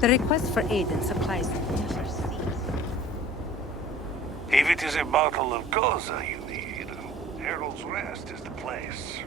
The request for aid and supplies never cease. If it is a bottle of Goza you need, Herald's Rest is the place.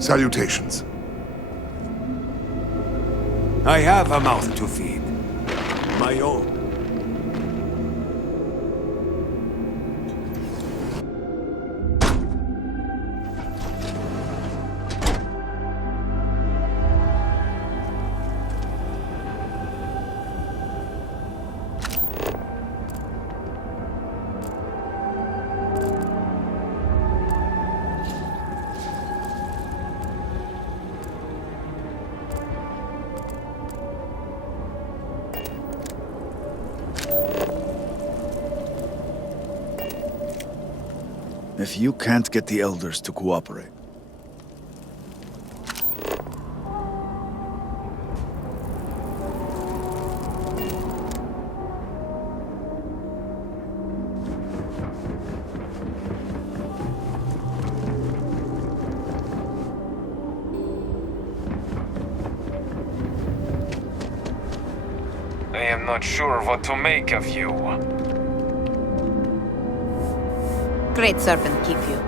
Salutations. I have a mouth to feed. My own. If you can't get the elders to cooperate. I am not sure what to make of you. Great servant keep you.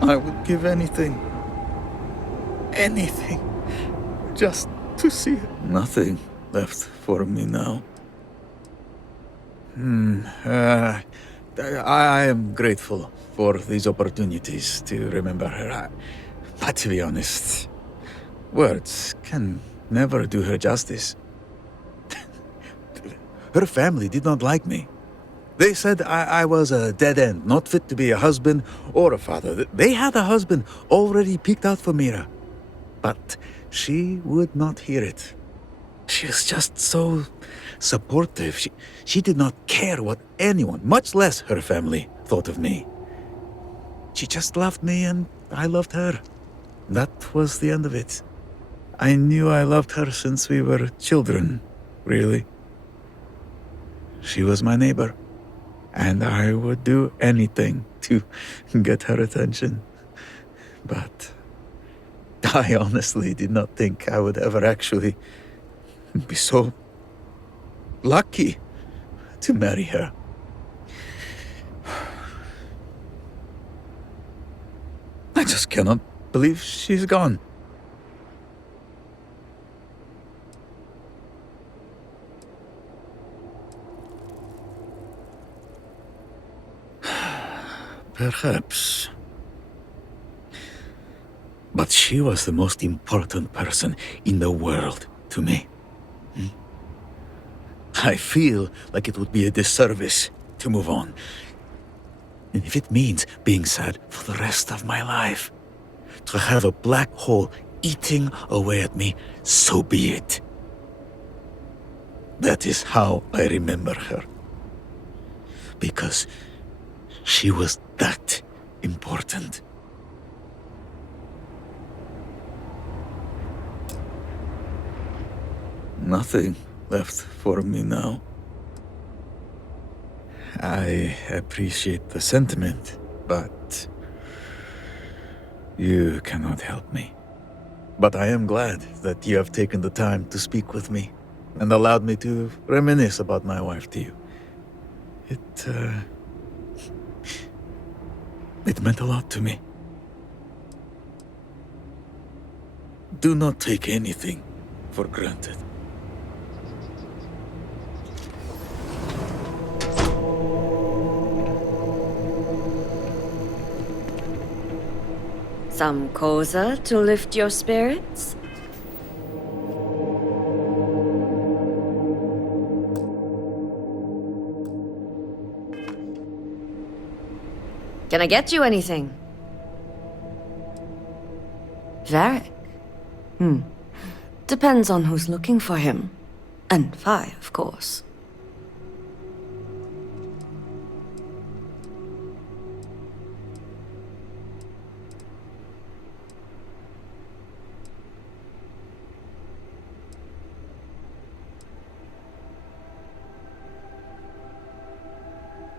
I would give anything. Anything. Just to see it. Nothing left for me now. I am grateful for these opportunities to remember her. But to be honest, words can never do her justice. Her family did not like me. They said I was a dead end, not fit to be a husband or a father. They had a husband already picked out for Mira. But she would not hear it. She was just so supportive. She did not care what anyone, much less her family, thought of me. She just loved me and I loved her. That was the end of it. I knew I loved her since we were children, really. She was my neighbor, and I would do anything to get her attention. But I honestly did not think I would ever actually be so lucky to marry her. I just cannot believe she's gone. Perhaps. But she was the most important person in the world to me. I feel like it would be a disservice to move on. And if it means being sad for the rest of my life, to have a black hole eating away at me, so be it. That is how I remember her. Because she was that important. Nothing left for me now. I appreciate the sentiment, but you cannot help me. But I am glad that you have taken the time to speak with me and allowed me to reminisce about my wife to you. It meant a lot to me. Do not take anything for granted. Some cosa to lift your spirits? Can I get you anything? Varric? Depends on who's looking for him. And Vi, of course.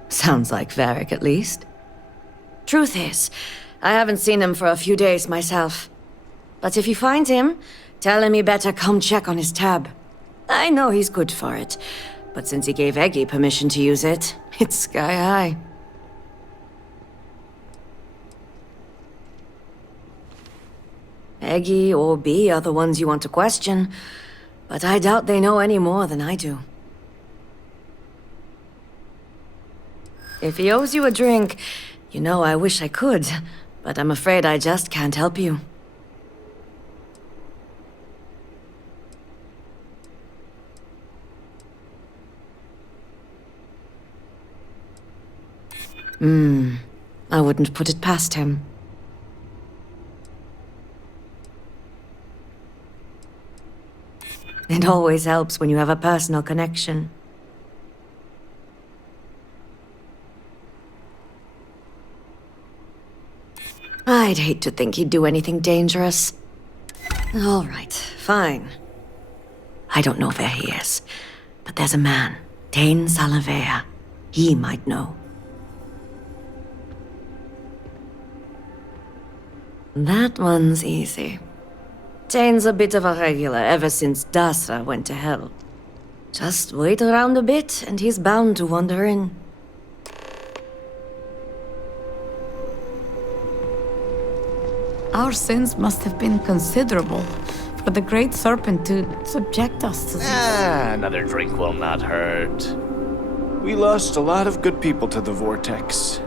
Sounds like Varric, at least. Truth is, I haven't seen him for a few days myself. But if you find him, tell him he better come check on his tab. I know he's good for it, but since he gave Eggy permission to use it, it's sky high. Eggy or B are the ones you want to question, but I doubt they know any more than I do. If he owes you a drink, you know I wish I could, but I'm afraid I just can't help you. I wouldn't put it past him. It always helps when you have a personal connection. I'd hate to think he'd do anything dangerous. All right, fine. I don't know where he is, but there's a man, Dane Salavea. He might know. That one's easy. Dane's a bit of a regular ever since Dasra went to hell. Just wait around a bit, and he's bound to wander in. Our sins must have been considerable for the Great Serpent to subject us to this. Another drink will not hurt. We lost a lot of good people to the Vortex.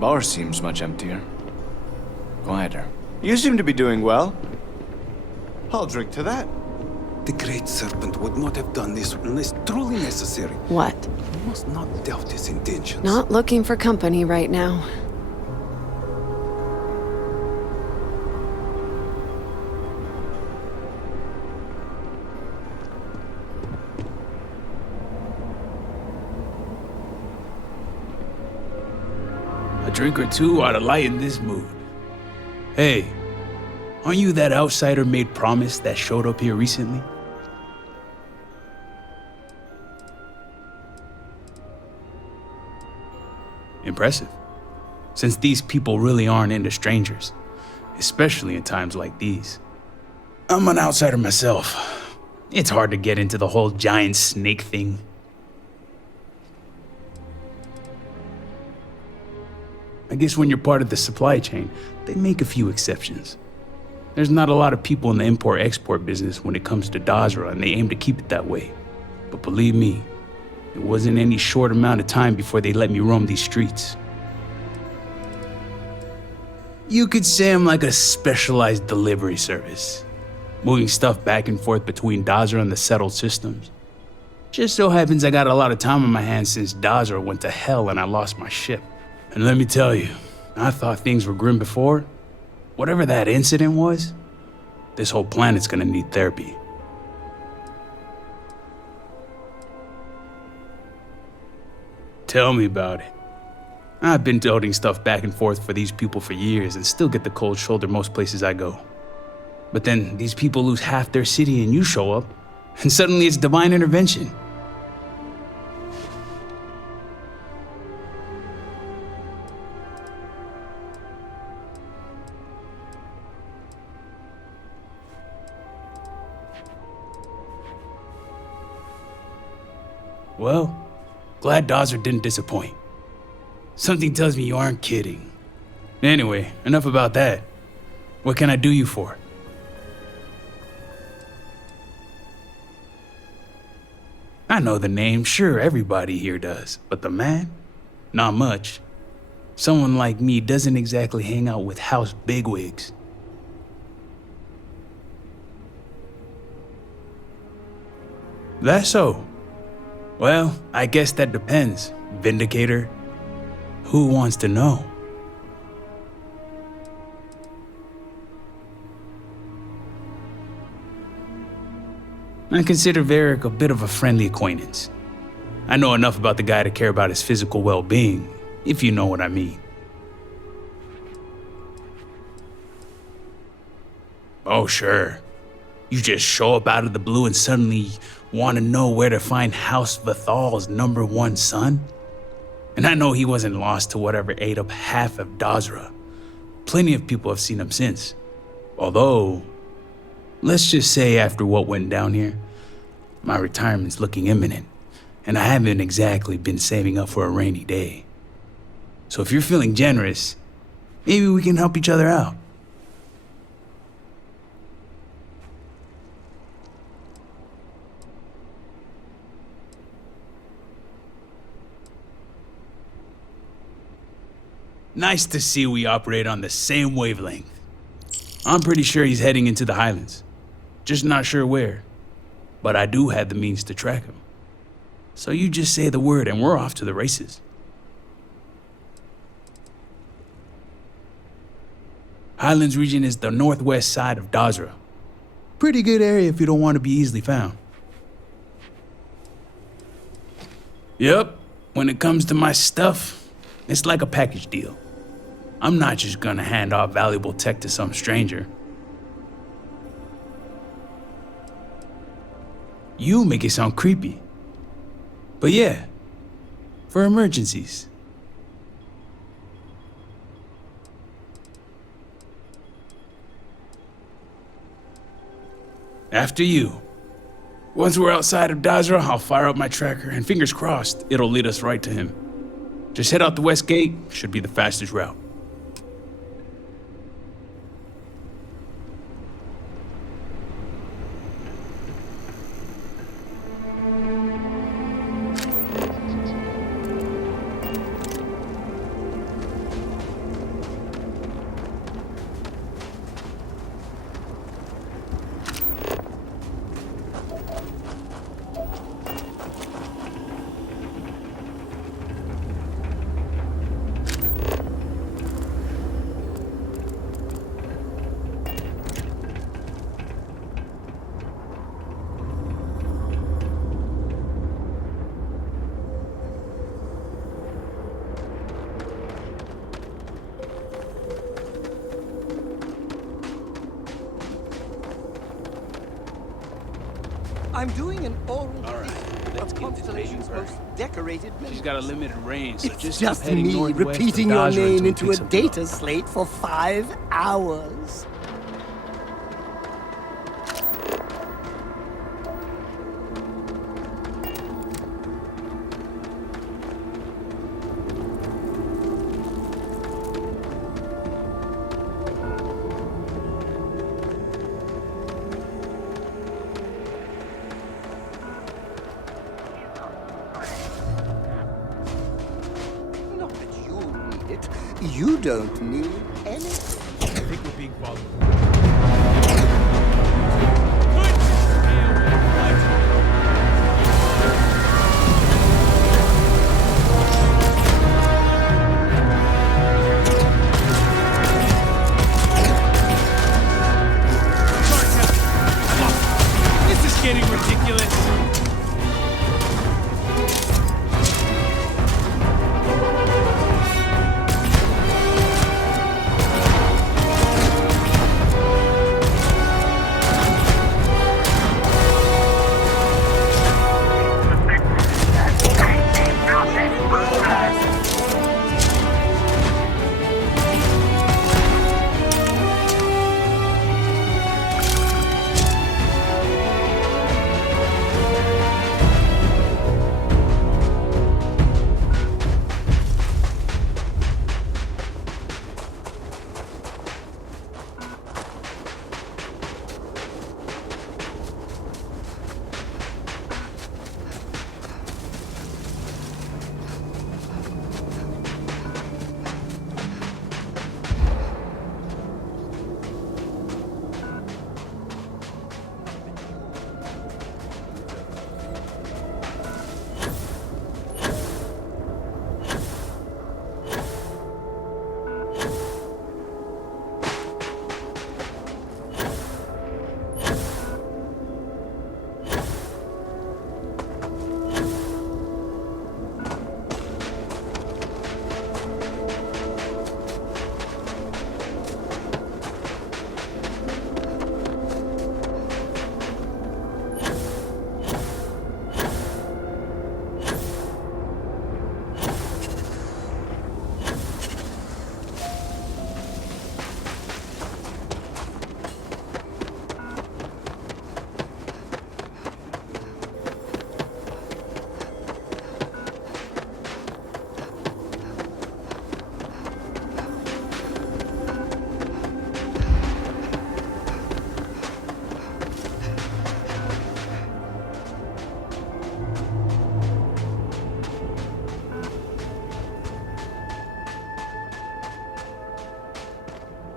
Bar seems much emptier. Quieter. You seem to be doing well. I'll drink to that. The Great Serpent would not have done this unless truly necessary. What? You must not doubt his intentions. Not looking for company right now. A drink or two ought to lighten this mood. Hey, aren't you that outsider made promise that showed up here recently? Impressive, since these people really aren't into strangers, especially in times like these. I'm an outsider myself, It's hard to get into the whole giant snake thing. I guess when you're part of the supply chain, they make a few exceptions. There's not a lot of people in the import-export business when it comes to Dazra, and they aim to keep it that way. But believe me, it wasn't any short amount of time before they let me roam these streets. You could say I'm like a specialized delivery service, moving stuff back and forth between Dazra and the settled systems. Just so happens I got a lot of time on my hands since Dazra went to hell and I lost my ship. And let me tell you, I thought things were grim before. Whatever that incident was, this whole planet's gonna need therapy. Tell me about it. I've been toting stuff back and forth for these people for years and still get the cold shoulder most places I go. But then these people lose half their city and you show up, and suddenly it's divine intervention. Well, glad Dazra didn't disappoint. Something tells me you aren't kidding. Anyway, enough about that. What can I do you for? I know the name, sure, everybody here does. But the man? Not much. Someone like me doesn't exactly hang out with house bigwigs. That's so. Well, I guess that depends, Vindicator. Who wants to know? I consider Varric a bit of a friendly acquaintance. I know enough about the guy to care about his physical well-being, if you know what I mean. Oh, sure. You just show up out of the blue and suddenly want to know where to find House Vathal's #1 son? And I know he wasn't lost to whatever ate up half of Dazra. Plenty of people have seen him since. Although, let's just say after what went down here, my retirement's looking imminent, and I haven't exactly been saving up for a rainy day. So if you're feeling generous, maybe we can help each other out. Nice to see we operate on the same wavelength. I'm pretty sure he's heading into the Highlands. Just not sure where. But I do have the means to track him. So you just say the word and we're off to the races. Highlands region is the northwest side of Dazra. Pretty good area if you don't want to be easily found. Yep, when it comes to my stuff, it's like a package deal. I'm not just gonna hand off valuable tech to some stranger. You make it sound creepy. But yeah, for emergencies. After you. Once we're outside of Dazra, I'll fire up my tracker, and fingers crossed, it'll lead us right to him. Just head out the west gate, should be the fastest route. I'm doing an oral of Constellation's most decorated member. She's got a limited range, so It's just just me repeating your name into a data slate for 5 hours. You don't need anything. I think we're being followed. This is getting ridiculous.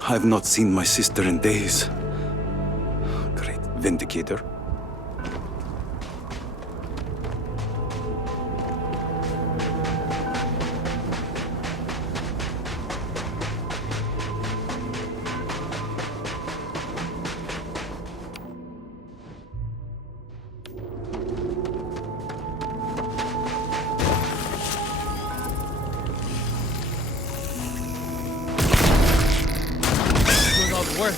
I've not seen my sister in days. Great vindicator. Doing all the work.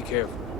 Be careful.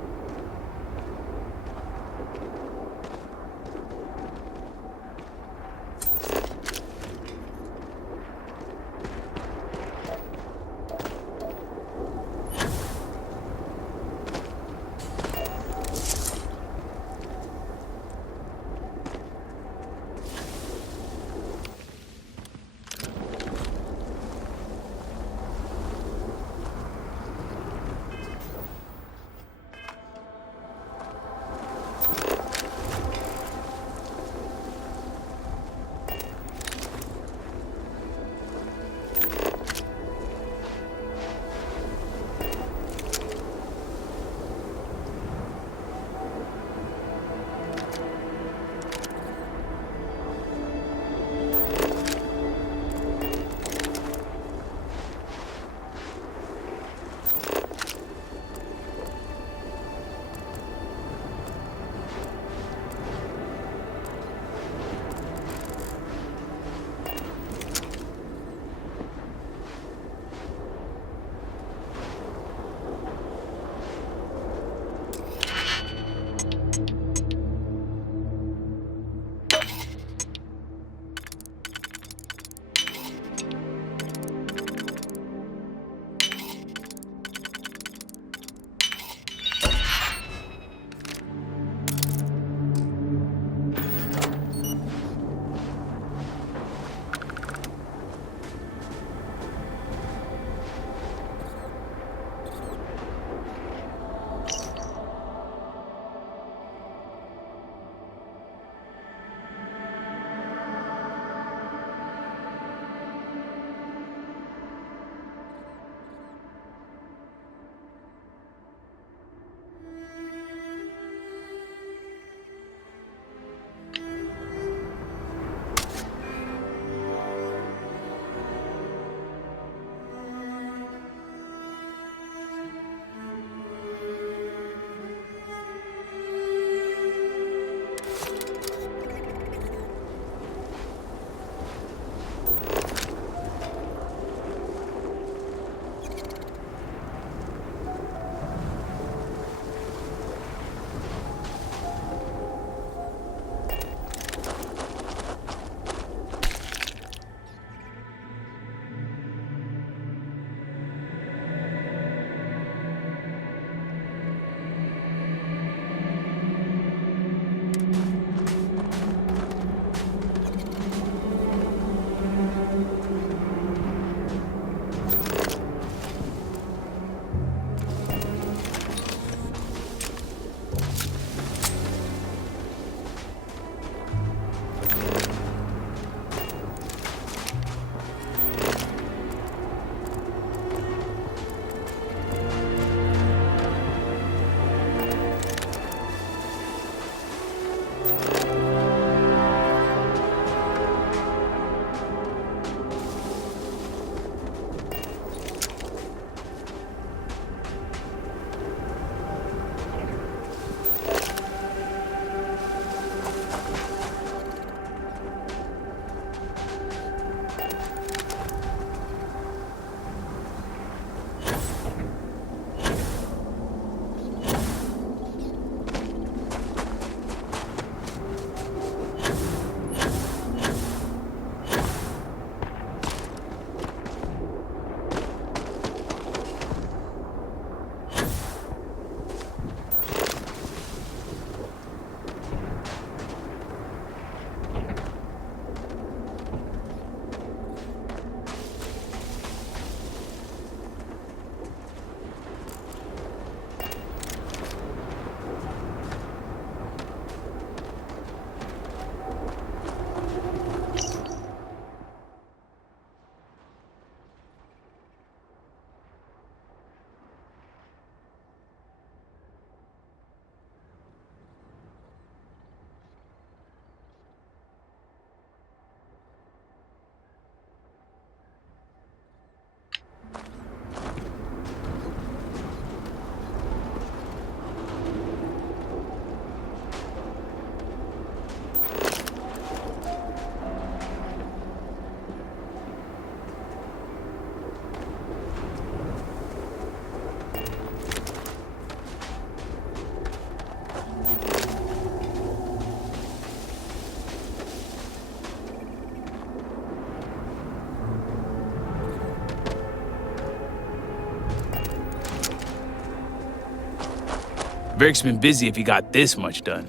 Veric's been busy if he got this much done.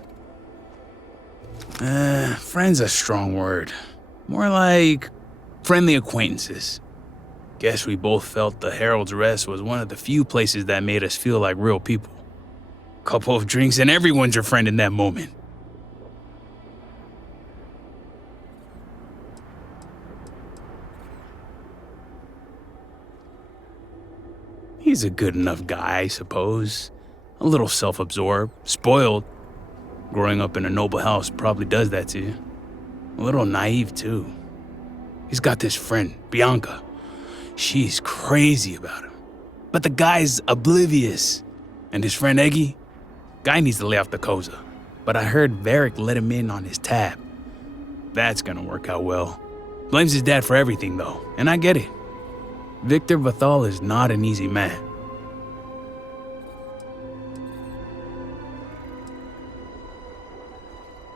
Friend's a strong word. More like friendly acquaintances. Guess we both felt the Herald's Rest was one of the few places that made us feel like real people. Couple of drinks and everyone's your friend in that moment. He's a good enough guy, I suppose. A little self-absorbed, spoiled. Growing up in a noble house probably does that to you. A little naive, too. He's got this friend, Bianca. She's crazy about him. But the guy's oblivious. And his friend Eggy? Guy needs to lay off the Koza. But I heard Varick let him in on his tab. That's gonna work out well. Blames his dad for everything, though, and I get it. Victor Vathal is not an easy man.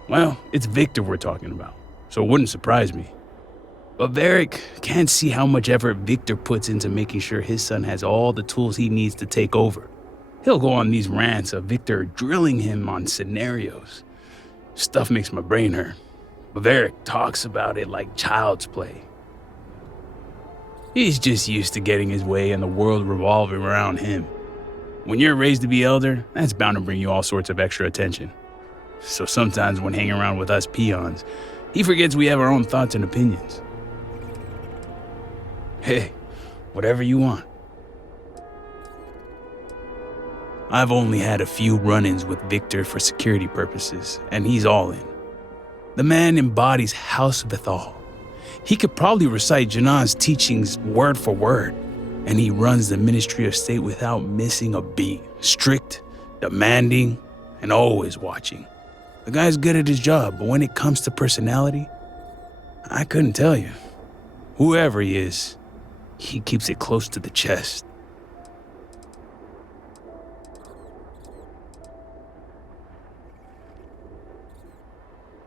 Well, it's Victor we're talking about, so it wouldn't surprise me. But Varick can't see how much effort Victor puts into making sure his son has all the tools he needs to take over. He'll go on these rants of Victor drilling him on scenarios. Stuff makes my brain hurt. But Varick talks about it like child's play. He's just used to getting his way and the world revolving around him. When you're raised to be elder, that's bound to bring you all sorts of extra attention. So sometimes when hanging around with us peons, he forgets we have our own thoughts and opinions. Hey, whatever you want. I've only had a few run-ins with Victor for security purposes, and he's all in. The man embodies House Bethal. He could probably recite Janan's teachings word for word, and he runs the Ministry of State without missing a beat. Strict, demanding, and always watching. The guy's good at his job, but when it comes to personality, I couldn't tell you. Whoever he is, he keeps it close to the chest.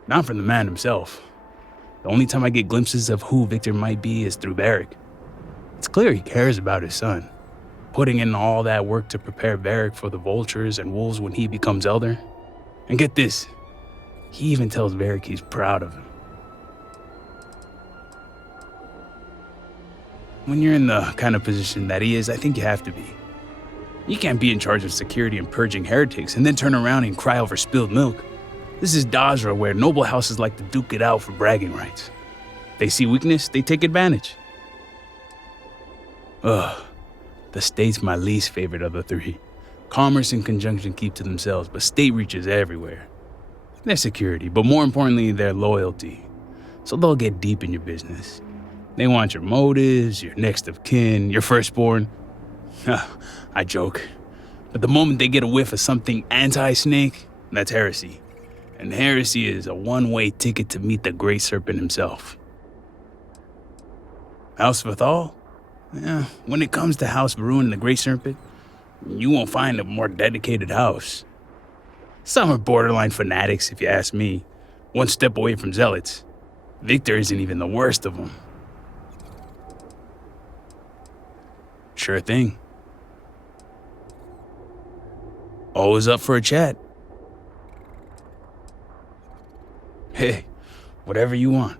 Not from the man himself. The only time I get glimpses of who Victor might be is through Varick. It's clear he cares about his son, putting in all that work to prepare Varick for the vultures and wolves when he becomes elder. And get this, he even tells Varick he's proud of him. When you're in the kind of position that he is, I think you have to be. You can't be in charge of security and purging heretics and then turn around and cry over spilled milk. This is Dazra, where noble houses like to duke it out for bragging rights. They see weakness, they take advantage. Ugh, the state's my least favorite of the three. Commerce and conjunction keep to themselves, but state reaches everywhere. Their security, but more importantly, their loyalty. So they'll get deep in your business. They want your motives, your next of kin, your firstborn. I joke. But the moment they get a whiff of something anti-snake, that's heresy. And heresy is a one-way ticket to meet the Great Serpent himself. House Vathal? Yeah, when it comes to House Varun and the Great Serpent, you won't find a more dedicated house. Some are borderline fanatics, if you ask me. One step away from zealots. Victor isn't even the worst of them. Sure thing. Always up for a chat. Hey, whatever you want.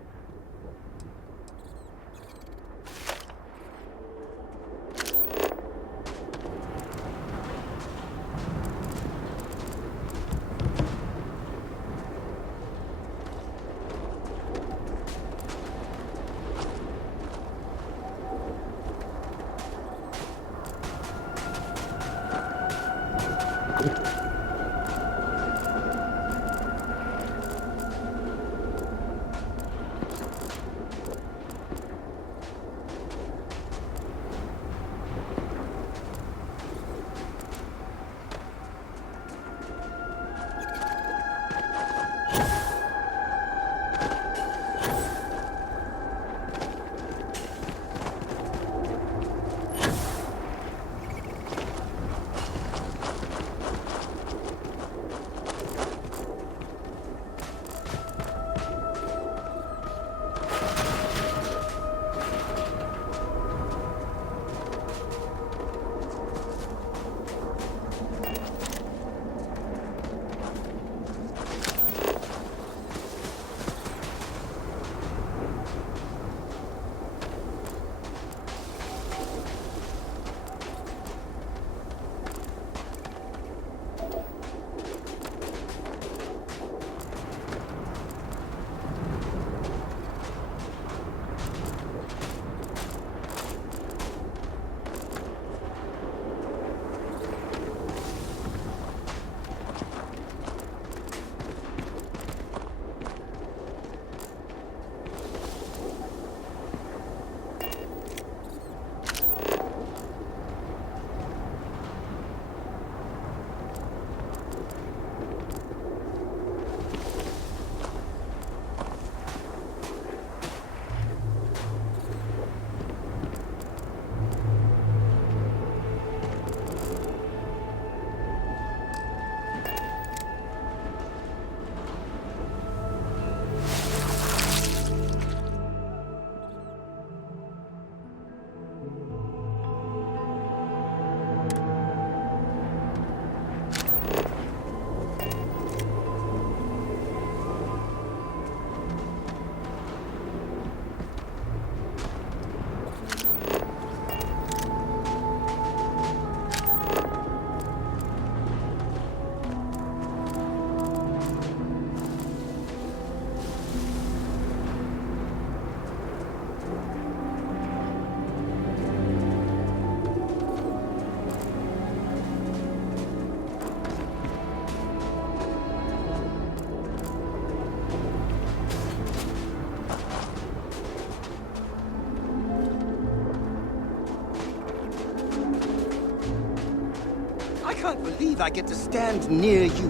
believe I get to stand near you,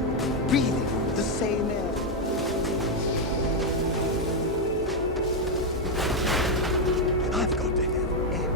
breathing the same air. I've got to have air.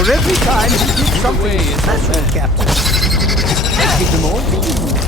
For every time he did something special, Captain. I give them all to you.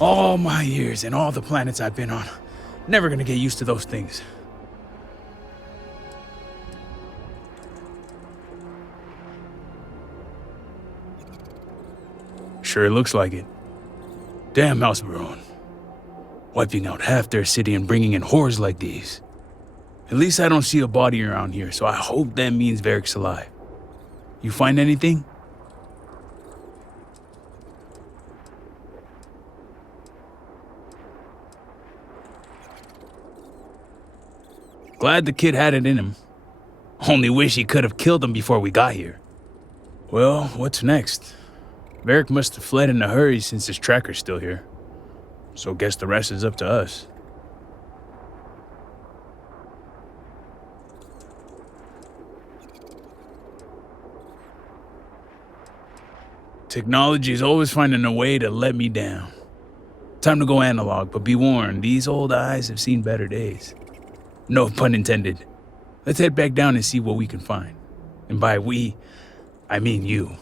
All my years and all the planets I've been on. Never gonna get used to those things. Sure looks like it. Damn House Baron. Wiping out half their city and bringing in whores like these. At least I don't see a body around here, so I hope that means Varric's alive. You find anything? Glad the kid had it in him. Only wish he could have killed him before we got here. Well, what's next? Varric must have fled in a hurry since his tracker's still here. So guess the rest is up to us. Technology's always finding a way to let me down. Time to go analog, but be warned, these old eyes have seen better days. No pun intended. Let's head back down and see what we can find. And by we, I mean you.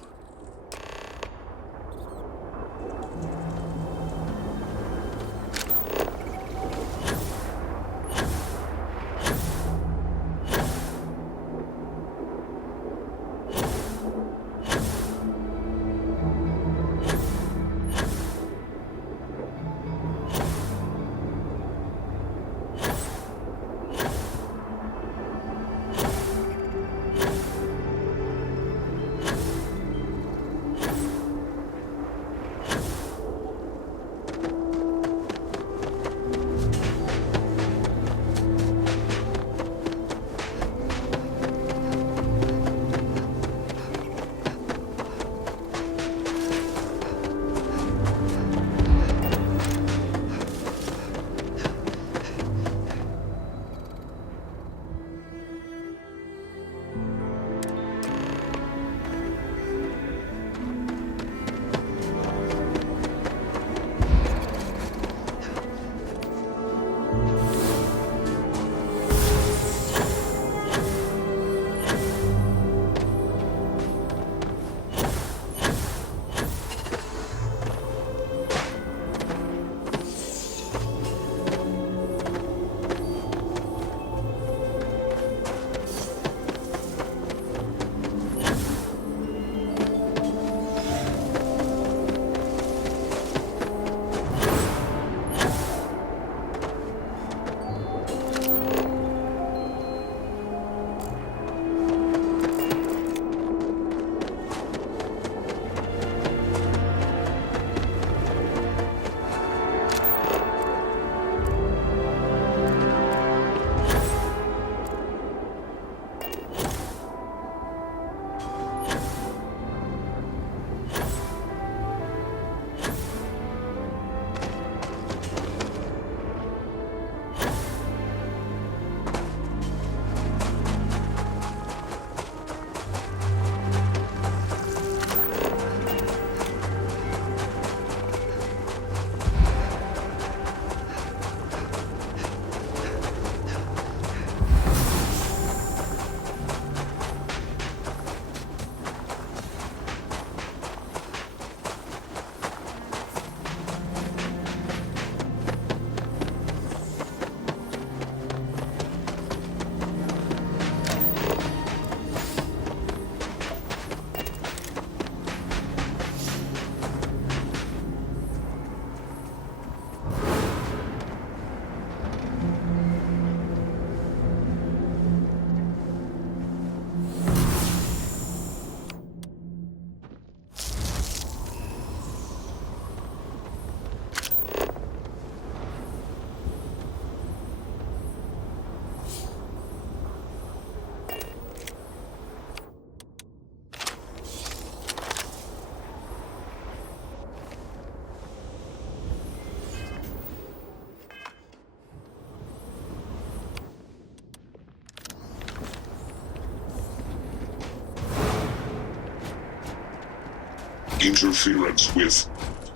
Interference with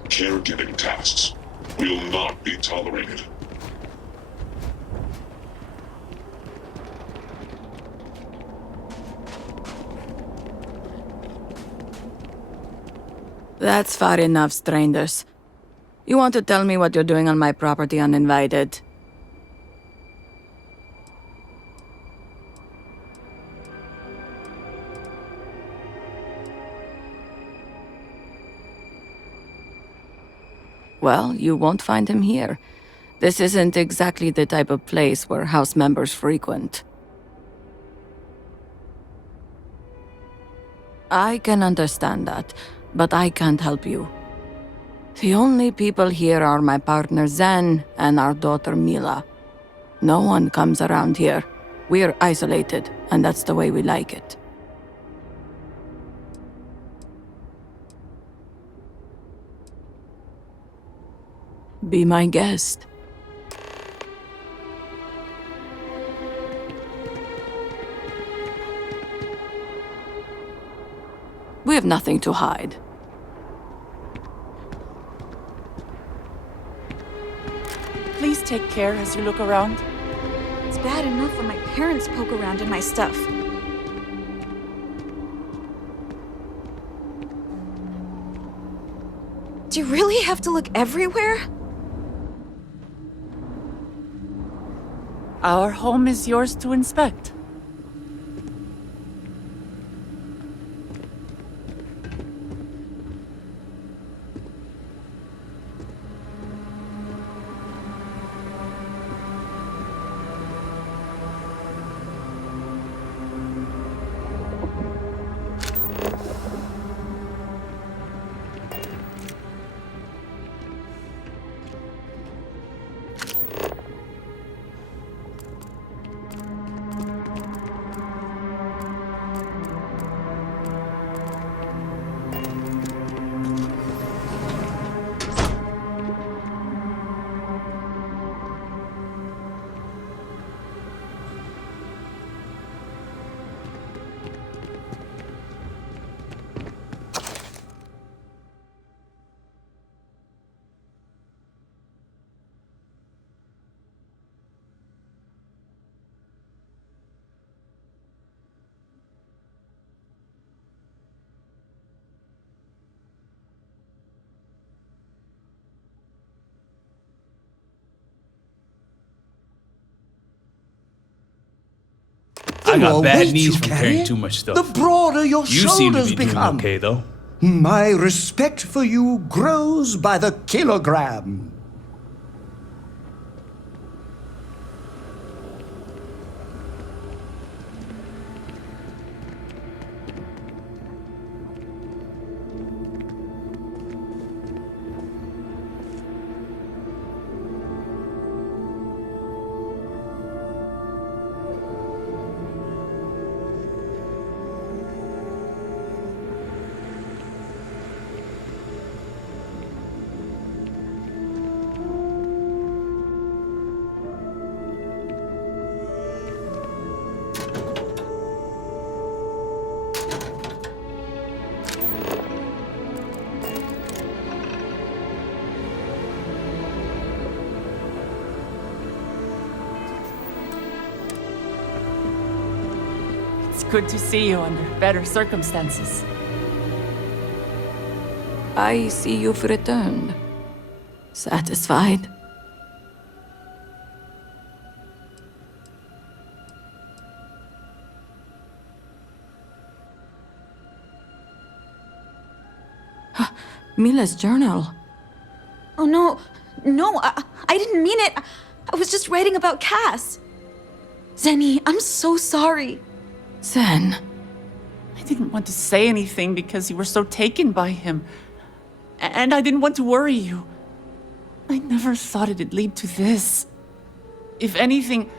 caregiving tasks will not be tolerated. That's far enough, strangers. You want to tell me what you're doing on my property uninvited? Well, you won't find him here. This isn't exactly the type of place where house members frequent. I can understand that, but I can't help you. The only people here are my partner Zen and our daughter Mila. No one comes around here. We're isolated, and that's the way we like it. Be my guest. We have nothing to hide. Please take care as you look around. It's bad enough when my parents poke around in my stuff. Do you really have to look everywhere? Our home is yours to inspect. I got more bad weight knees you from carry, carrying too much stuff. the broader your You seem to shoulders be doing become. okay, though. My respect for you grows by the kilogram. It's good to see you under better circumstances. I see you've returned. Satisfied? Mila's journal. Oh no, no, I didn't mean it. I was just writing about Cass. Zenny, I'm so sorry. Zen. I didn't want to say anything because you were so taken by him. And I didn't want to worry you. I never thought it'd lead to this. If anything,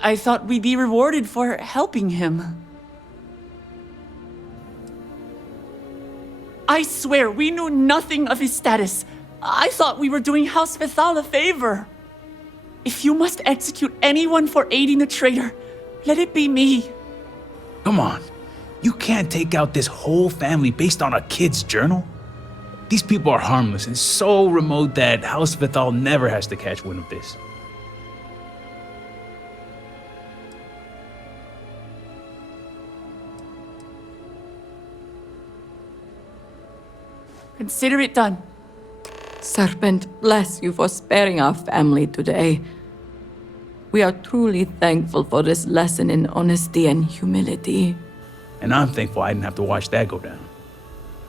I thought we'd be rewarded for helping him. I swear, we knew nothing of his status. I thought we were doing House Vethal a favor. If you must execute anyone for aiding a traitor, let it be me. Come on. You can't take out this whole family based on a kid's journal. These people are harmless and so remote that House Vethal never has to catch wind of this. Consider it done. Serpent, bless you for sparing our family today. We are truly thankful for this lesson in honesty and humility. And I'm thankful I didn't have to watch that go down.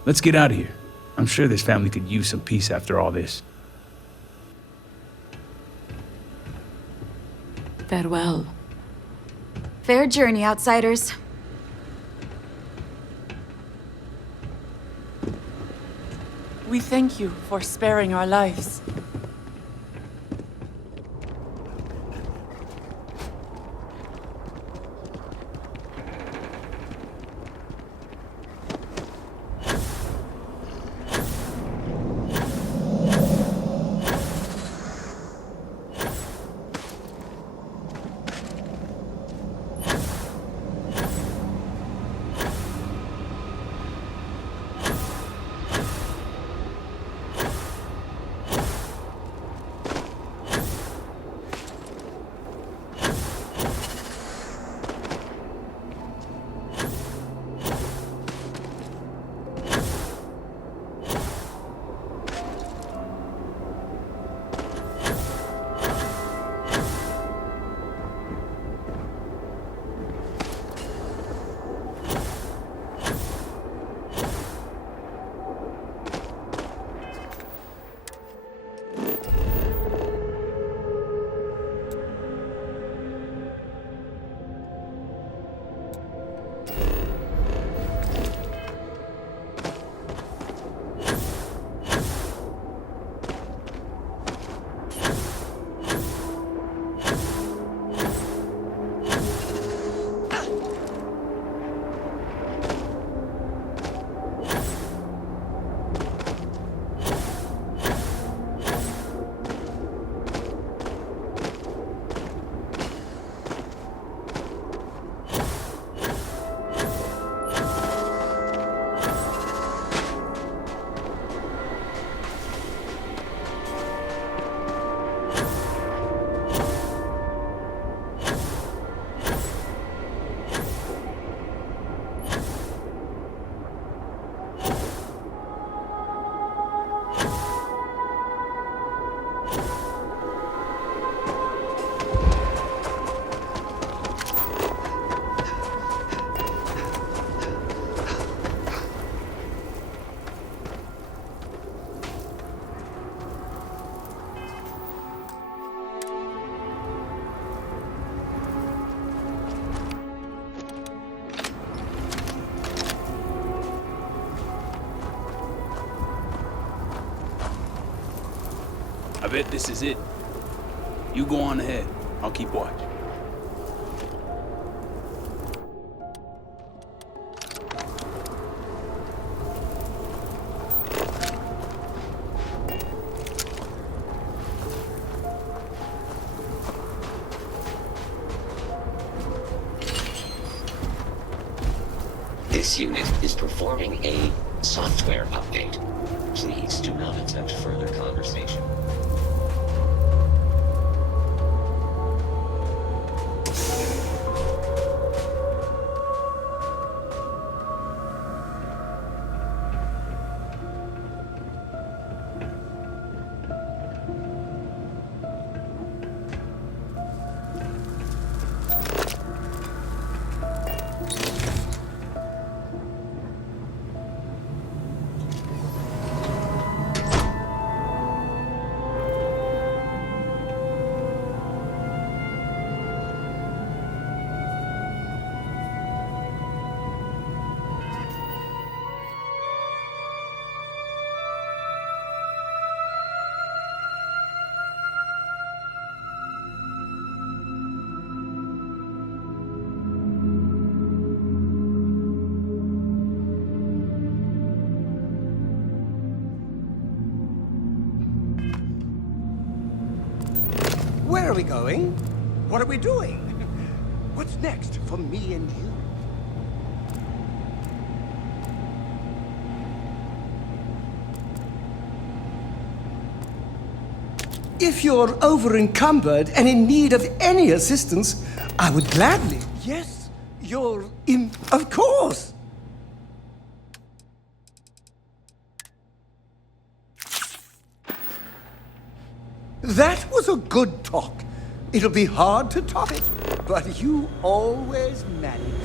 Let's get out of here. I'm sure this family could use some peace after all this. Farewell. Fair journey, outsiders. We thank you for sparing our lives. I bet this is it. You go on ahead. I'll keep watch. This unit is performing a software update. Please do not attempt further conversation. Where are we going? What are we doing? What's next for me and you? If you're over-encumbered and in need of any assistance, I would gladly... Yes, you're in... Of course! That was a good talk. It'll be hard to top it, but you always manage.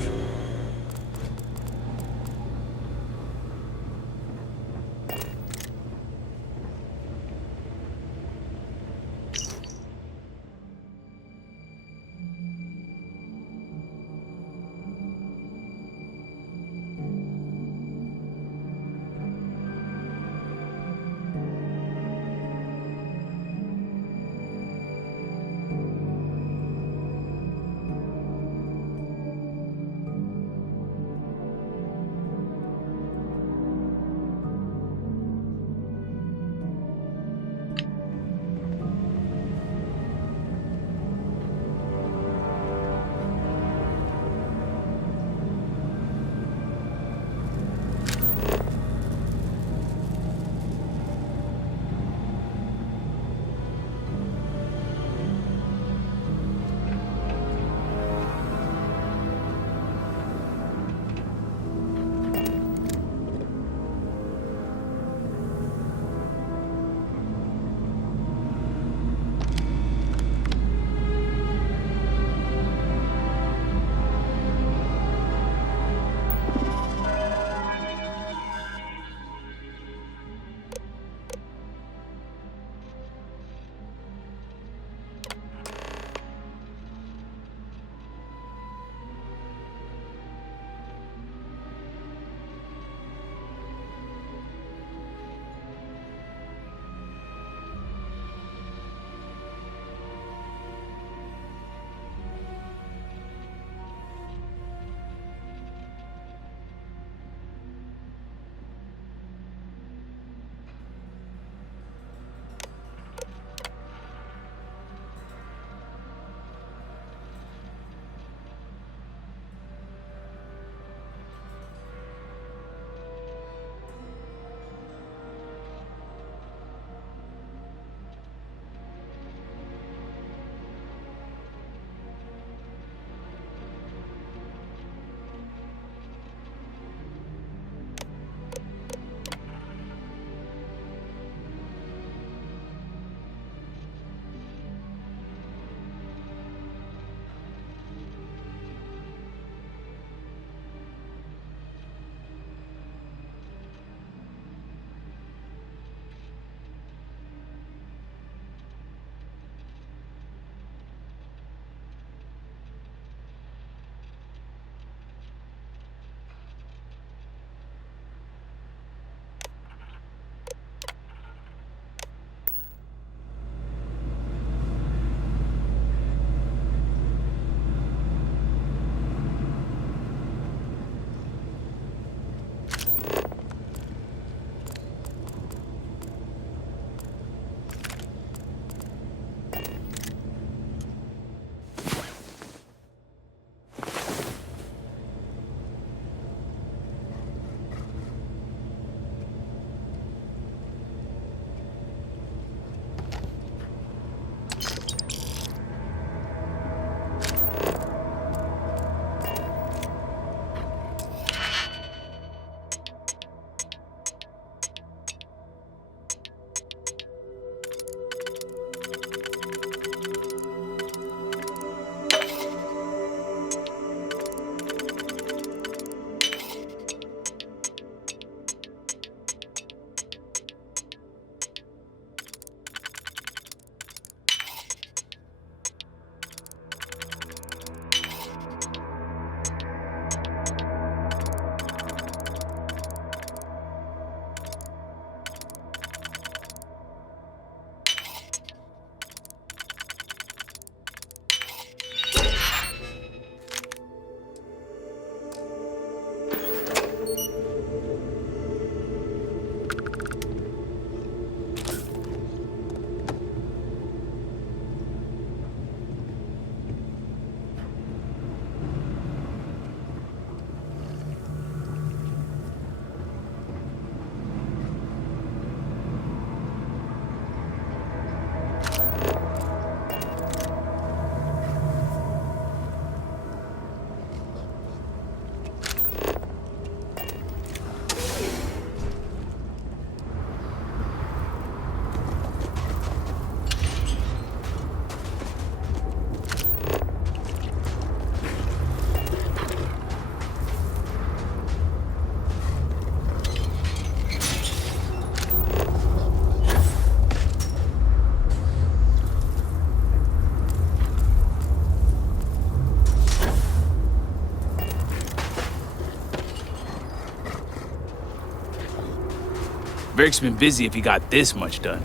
Verk's been busy if he got this much done.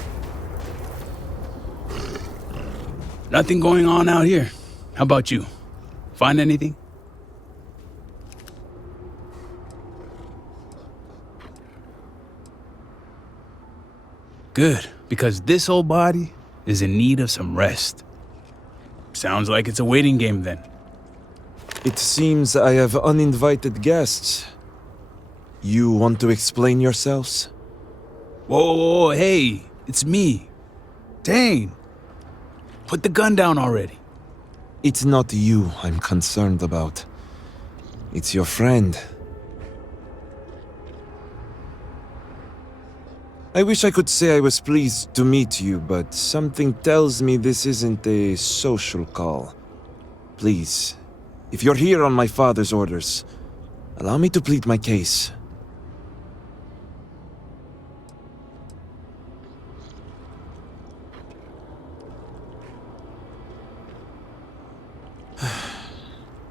Nothing going on out here. How about you? Find anything? Good, because this old body is in need of some rest. Sounds like it's a waiting game then. It seems I have uninvited guests. You want to explain yourselves? Whoa, hey, it's me. Dane, put the gun down already. It's not you I'm concerned about. It's your friend. I wish I could say I was pleased to meet you, but something tells me this isn't a social call. Please, if you're here on my father's orders, allow me to plead my case.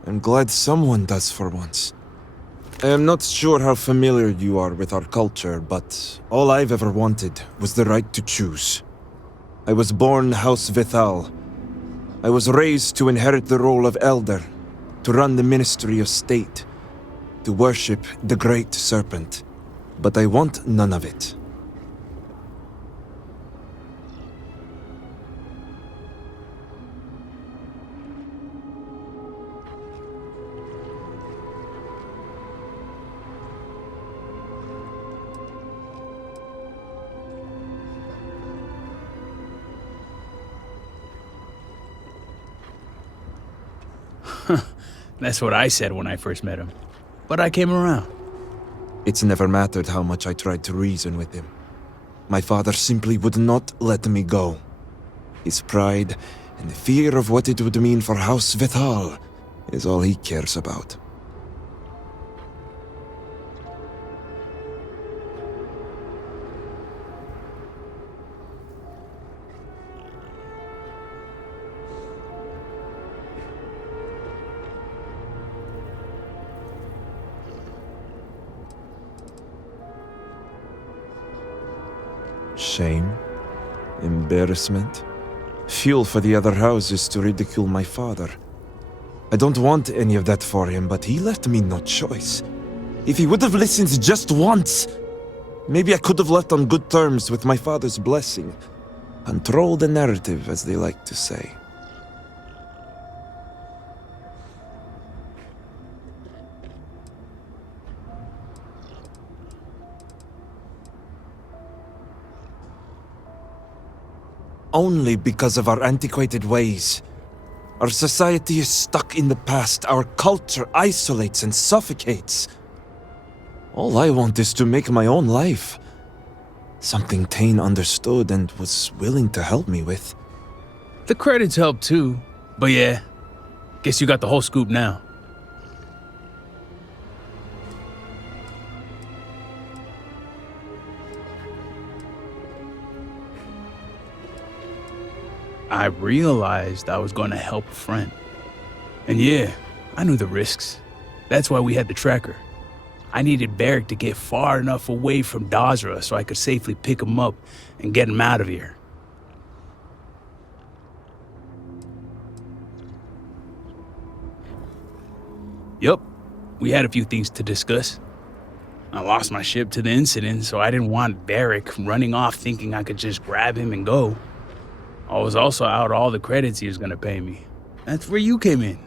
I'm glad someone does for once. I am not sure how familiar you are with our culture, but all I've ever wanted was the right to choose. I was born House Vithal. I was raised to inherit the role of elder, to run the Ministry of State, to worship the Great Serpent. But I want none of it. That's what I said when I first met him. But I came around. It's never mattered how much I tried to reason with him. My father simply would not let me go. His pride and the fear of what it would mean for House Vithal is all he cares about. Shame, embarrassment, fuel for the other houses to ridicule my father. I don't want any of that for him, but he left me no choice. If he would have listened just once, maybe I could have left on good terms with my father's blessing. Control the narrative, as they like to say. Only because of our antiquated ways. Our society is stuck in the past. Our culture isolates and suffocates. All I want is to make my own life. Something Tane understood and was willing to help me with. The credits help too. But yeah, guess you got the whole scoop now. I realized I was going to help a friend. And yeah, I knew the risks. That's why we had the tracker. I needed Varric to get far enough away from Dazra so I could safely pick him up and get him out of here. Yup, we had a few things to discuss. I lost my ship to the incident, so I didn't want Varric running off thinking I could just grab him and go. I was also out all the credits he was gonna pay me. That's where you came in.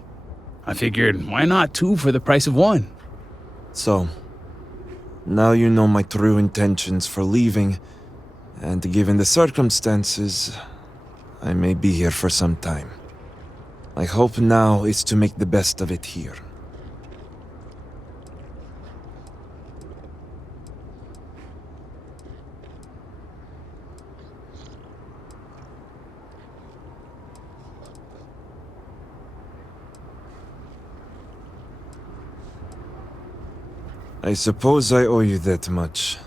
I figured, why not 2 for the price of 1? So, now you know my true intentions for leaving, and given the circumstances, I may be here for some time. My hope now is to make the best of it here. I suppose I owe you that much.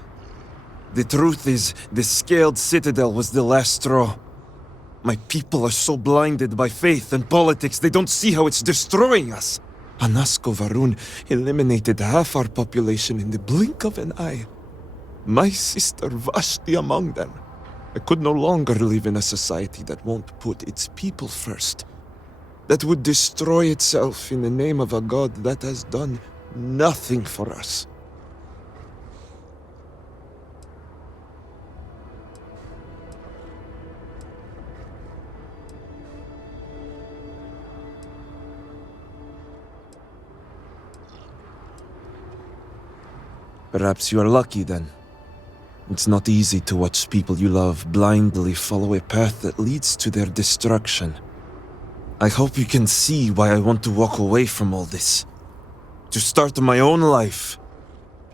The truth is, the Scaled Citadel was the last straw. My people are so blinded by faith and politics, they don't see how it's destroying us. Anasko Varun eliminated half our population in the blink of an eye. My sister Vashti among them. I could no longer live in a society that won't put its people first. That would destroy itself in the name of a god that has done nothing for us. Perhaps you are lucky then. It's not easy to watch people you love blindly follow a path that leads to their destruction. I hope you can see why I want to walk away from all this. To start my own life.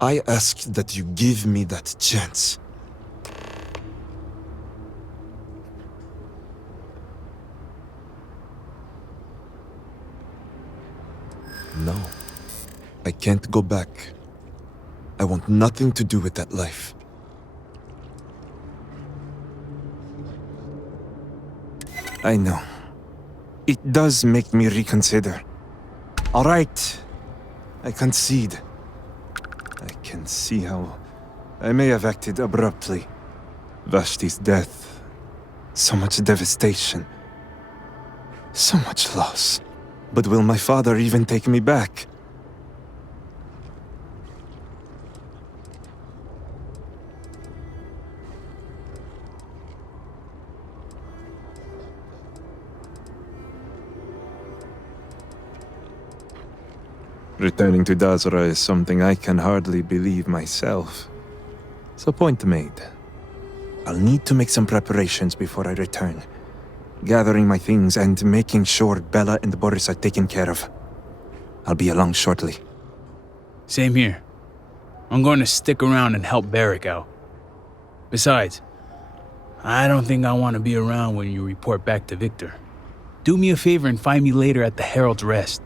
I ask that you give me that chance. No, I can't go back. I want nothing to do with that life. I know. It does make me reconsider. All right. I concede. I can see how I may have acted abruptly. Vashti's death. So much devastation. So much loss. But will my father even take me back? Returning to Dazra is something I can hardly believe myself. So point made. I'll need to make some preparations before I return. Gathering my things and making sure Bella and Boris are taken care of. I'll be along shortly. Same here. I'm going to stick around and help Barrick out. Besides, I don't think I want to be around when you report back to Victor. Do me a favor and find me later at the Herald's Rest.